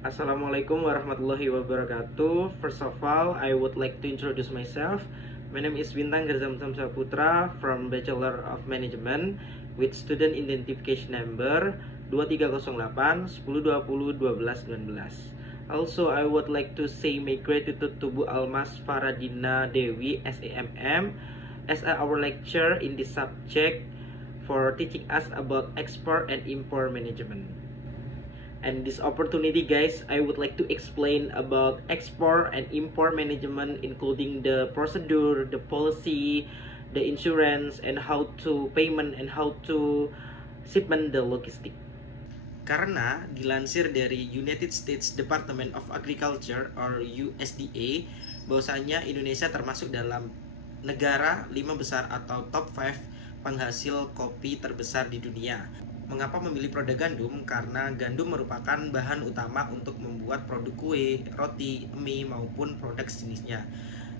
Assalamualaikum warahmatullahi wabarakatuh. First of all, I would like to introduce myself. My name is Bintang Garzamsam Saputra from Bachelor of Management with student identification number 2308 1020 1219. Also, I would like to say my gratitude to Bu Almas Faradina Dewi SAMM as our lecturer in this subject for teaching us about export and import management. And this opportunity, guys, I would like to explain about export and import management, including the procedure, the policy, the insurance, and how to payment and how to shipment the logistic. Karena dilansir dari United States Department of Agriculture or USDA, bahwasanya Indonesia termasuk dalam negara 5 besar atau top 5 penghasil kopi terbesar di dunia. Mengapa memilih produk gandum? Karena gandum merupakan bahan utama untuk membuat produk kue, roti, mie maupun produk sejenisnya.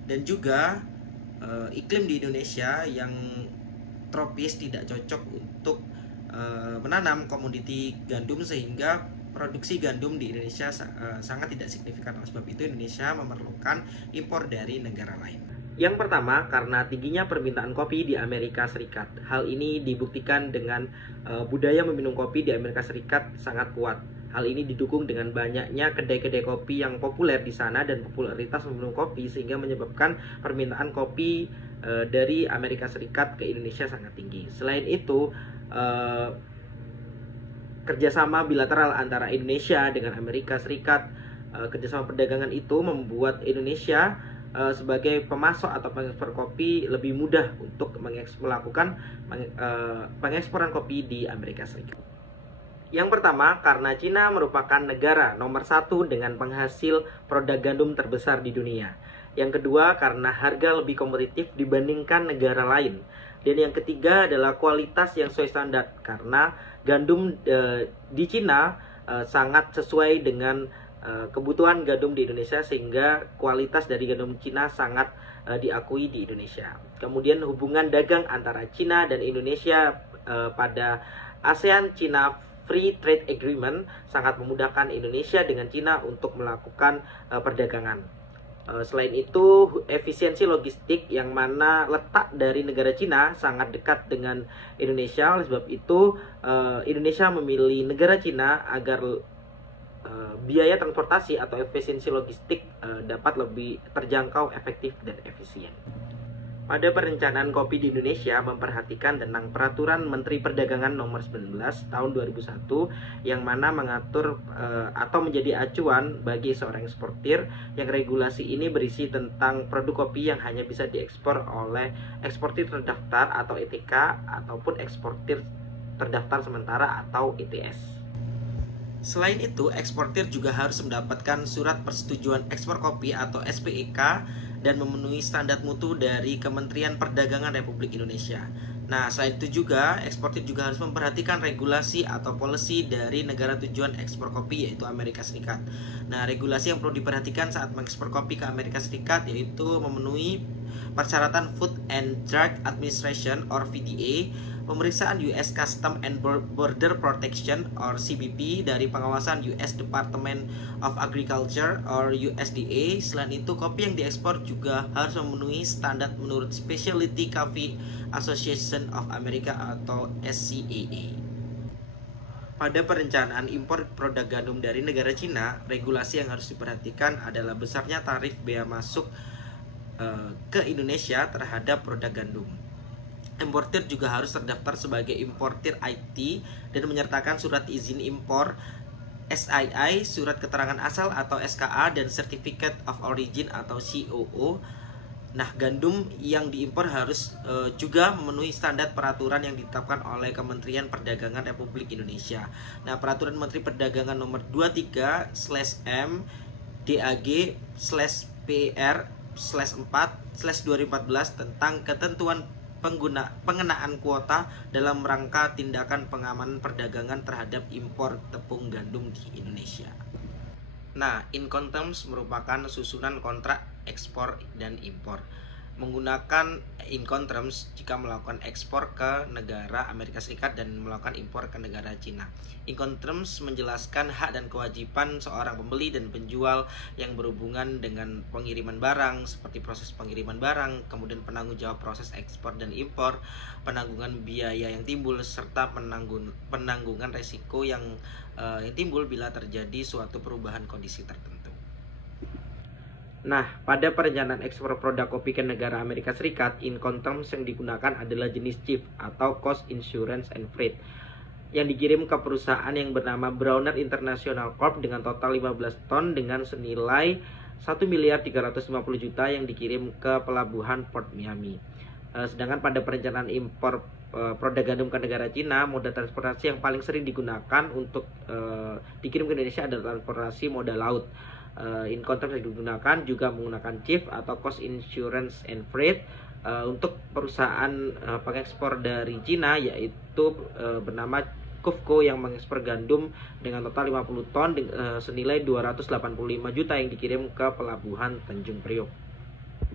Dan juga iklim di Indonesia yang tropis tidak cocok untuk menanam komoditi gandum, sehingga produksi gandum di Indonesia sangat tidak signifikan. Oleh sebab itu Indonesia memerlukan impor dari negara lain. Yang pertama, karena tingginya permintaan kopi di Amerika Serikat. Hal ini dibuktikan dengan budaya meminum kopi di Amerika Serikat sangat kuat. Hal ini didukung dengan banyaknya kedai-kedai kopi yang populer di sana dan popularitas meminum kopi, sehingga menyebabkan permintaan kopi dari Amerika Serikat ke Indonesia sangat tinggi. Selain itu, kerjasama bilateral antara Indonesia dengan Amerika Serikat, kerjasama perdagangan itu membuat Indonesia sebagai pemasok atau pengekspor kopi lebih mudah untuk melakukan pengeksporan kopi di Amerika Serikat. Yang pertama, karena Cina merupakan negara nomor 1 dengan penghasil produk gandum terbesar di dunia. Yang kedua, karena harga lebih kompetitif dibandingkan negara lain. Dan yang ketiga adalah kualitas yang sesuai standar, karena gandum di Cina sangat sesuai dengan kebutuhan gandum di Indonesia, sehingga kualitas dari gandum Cina sangat diakui di Indonesia. Kemudian hubungan dagang antara Cina dan Indonesia pada ASEAN China Free Trade Agreement sangat memudahkan Indonesia dengan Cina untuk melakukan perdagangan. Selain itu, efisiensi logistik yang mana letak dari negara Cina sangat dekat dengan Indonesia. Oleh sebab itu, Indonesia memilih negara Cina agar biaya transportasi atau efisiensi logistik dapat lebih terjangkau, efektif, dan efisien. Pada perencanaan kopi di Indonesia memperhatikan tentang Peraturan Menteri Perdagangan Nomor 19 Tahun 2001 yang mana mengatur atau menjadi acuan bagi seorang eksportir, yang regulasi ini berisi tentang produk kopi yang hanya bisa diekspor oleh eksportir terdaftar atau ETK ataupun eksportir terdaftar sementara atau ETS. Selain itu, eksportir juga harus mendapatkan surat persetujuan ekspor kopi atau SPEK dan memenuhi standar mutu dari Kementerian Perdagangan Republik Indonesia. Nah, selain itu juga, eksportir juga harus memperhatikan regulasi atau policy dari negara tujuan ekspor kopi, yaitu Amerika Serikat. Nah, regulasi yang perlu diperhatikan saat mengekspor kopi ke Amerika Serikat yaitu memenuhi persyaratan Food and Drug Administration or FDA, pemeriksaan US Custom and Border Protection or CBP dari pengawasan US Department of Agriculture or USDA. Selain itu, kopi yang diekspor juga harus memenuhi standar menurut Specialty Coffee Association of America atau SCAA. Pada perencanaan impor produk gandum dari negara Cina, regulasi yang harus diperhatikan adalah besarnya tarif bea masuk ke Indonesia terhadap produk gandum. Importir juga harus terdaftar sebagai importir IT dan menyertakan surat izin impor SII, surat keterangan asal atau SKA, dan Certificate of Origin atau COO. Nah, gandum yang diimpor harus juga memenuhi standar peraturan yang ditetapkan oleh Kementerian Perdagangan Republik Indonesia. Nah, Peraturan Menteri Perdagangan Nomor 23/M DAG/PR/4/2014 tentang ketentuan pengenaan kuota dalam rangka tindakan pengamanan perdagangan terhadap impor tepung gandum di Indonesia. Nah, Incoterms merupakan susunan kontrak ekspor dan impor. menggunakan Incoterms jika melakukan ekspor ke negara Amerika Serikat dan melakukan impor ke negara Cina. Incoterms menjelaskan hak dan kewajiban seorang pembeli dan penjual yang berhubungan dengan pengiriman barang, seperti proses pengiriman barang, kemudian penanggung jawab proses ekspor dan impor, penanggungan biaya yang timbul, serta penanggungan resiko yang timbul bila terjadi suatu perubahan kondisi tertentu. Nah, pada perencanaan ekspor produk kopi ke negara Amerika Serikat, Incoterms yang digunakan adalah jenis CIF atau Cost Insurance and Freight yang dikirim ke perusahaan yang bernama Browner International Corp dengan total 15 ton dengan senilai 1.350.000.000 yang dikirim ke pelabuhan Port Miami. Sedangkan pada perencanaan impor produk gandum ke negara Cina, moda transportasi yang paling sering digunakan untuk dikirim ke Indonesia adalah transportasi moda laut. Incoterms yang digunakan juga menggunakan CIF atau Cost Insurance and Freight untuk perusahaan pengekspor dari Cina, yaitu bernama COFCO yang mengekspor gandum dengan total 50 ton senilai 285 juta yang dikirim ke pelabuhan Tanjung Priok.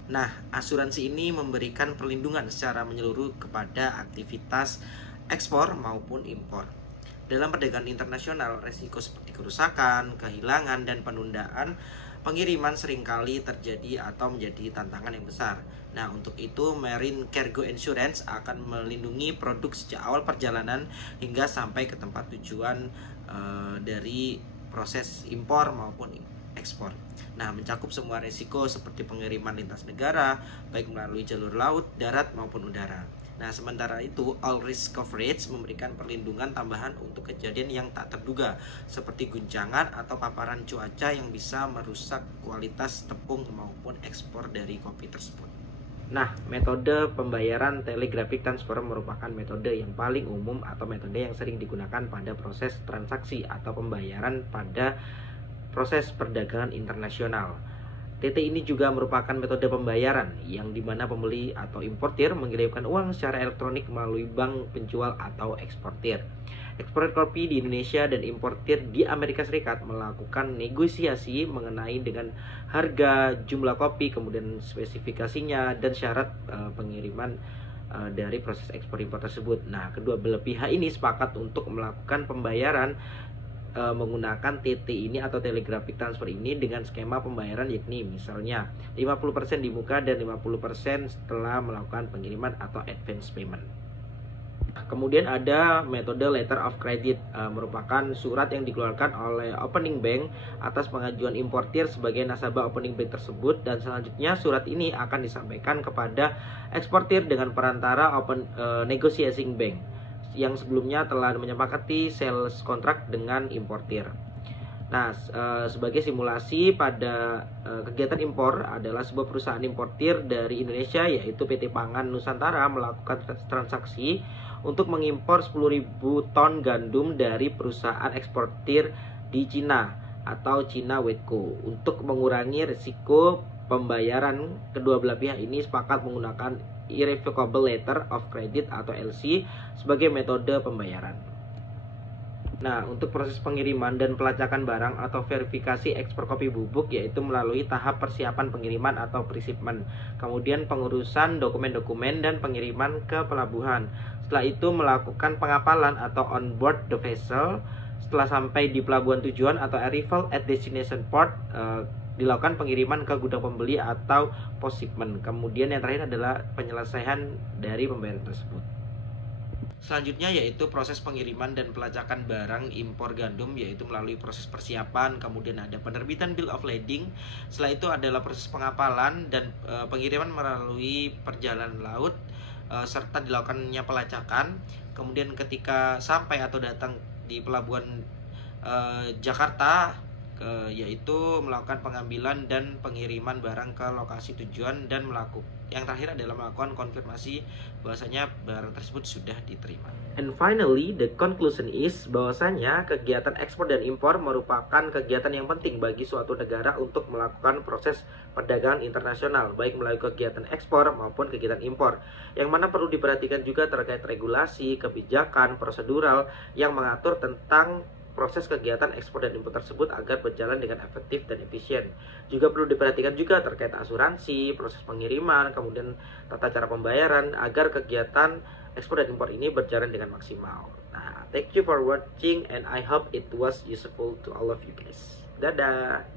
Nah, asuransi ini memberikan perlindungan secara menyeluruh kepada aktivitas ekspor maupun impor. Dalam perdagangan internasional, resiko seperti kerusakan, kehilangan, dan penundaan pengiriman seringkali terjadi atau menjadi tantangan yang besar. Nah, untuk itu Marine Cargo Insurance akan melindungi produk sejak awal perjalanan hingga sampai ke tempat tujuan dari proses impor maupun ekspor. Nah, mencakup semua resiko seperti pengiriman lintas negara, baik melalui jalur laut, darat, maupun udara. Nah, sementara itu, all risk coverage memberikan perlindungan tambahan untuk kejadian yang tak terduga, seperti guncangan atau paparan cuaca yang bisa merusak kualitas tepung maupun ekspor dari kopi tersebut. Nah, metode pembayaran telegraphic transfer merupakan metode yang paling umum atau metode yang sering digunakan pada proses transaksi atau pembayaran pada proses perdagangan internasional. TT ini juga merupakan metode pembayaran yang dimana pembeli atau importir mengirimkan uang secara elektronik melalui bank penjual atau eksportir. Eksportir kopi di Indonesia dan importir di Amerika Serikat melakukan negosiasi mengenai dengan harga, jumlah kopi, kemudian spesifikasinya dan syarat pengiriman dari proses ekspor impor tersebut. Nah, kedua belah pihak ini sepakat untuk melakukan pembayaran menggunakan TT ini atau telegraphic transfer ini dengan skema pembayaran, yakni misalnya 50% di muka dan 50% setelah melakukan pengiriman atau advance payment. Kemudian ada metode letter of credit, merupakan surat yang dikeluarkan oleh opening bank atas pengajuan importir sebagai nasabah opening bank tersebut, dan selanjutnya surat ini akan disampaikan kepada eksportir dengan perantara negotiating bank yang sebelumnya telah menyepakati sales contract dengan importir. Nah, sebagai simulasi pada kegiatan impor adalah sebuah perusahaan importir dari Indonesia yaitu PT Pangan Nusantara melakukan transaksi untuk mengimpor 10.000 ton gandum dari perusahaan eksportir di Cina atau China Wedco. Untuk mengurangi risiko pembayaran, kedua belah pihak ini sepakat menggunakan Irrevocable Letter of Credit atau LC sebagai metode pembayaran. Nah, untuk proses pengiriman dan pelacakan barang atau verifikasi ekspor kopi bubuk yaitu melalui tahap persiapan pengiriman atau pre-shipment, kemudian pengurusan dokumen-dokumen dan pengiriman ke pelabuhan. Setelah itu melakukan pengapalan atau on board the vessel. Setelah sampai di pelabuhan tujuan atau arrival at destination port, dilakukan pengiriman ke gudang pembeli atau post shipment. Kemudian yang terakhir adalah penyelesaian dari pembayaran tersebut. Selanjutnya yaitu proses pengiriman dan pelacakan barang impor gandum, yaitu melalui proses persiapan, kemudian ada penerbitan bill of lading. Setelah itu adalah proses pengapalan dan pengiriman melalui perjalanan laut serta dilakukannya pelacakan. Kemudian ketika sampai atau datang di pelabuhan Jakarta, yaitu melakukan pengambilan dan pengiriman barang ke lokasi tujuan, dan yang terakhir adalah melakukan konfirmasi bahwasanya barang tersebut sudah diterima. And finally, the conclusion is bahwasanya kegiatan ekspor dan impor merupakan kegiatan yang penting bagi suatu negara untuk melakukan proses perdagangan internasional, baik melalui kegiatan ekspor maupun kegiatan impor, yang mana perlu diperhatikan juga terkait regulasi, kebijakan, prosedural yang mengatur tentang proses kegiatan ekspor dan impor tersebut agar berjalan dengan efektif dan efisien. Juga perlu diperhatikan juga terkait asuransi, proses pengiriman, kemudian tata cara pembayaran agar kegiatan ekspor dan impor ini berjalan dengan maksimal. Nah, thank you for watching and I hope it was useful to all of you guys. Dadah.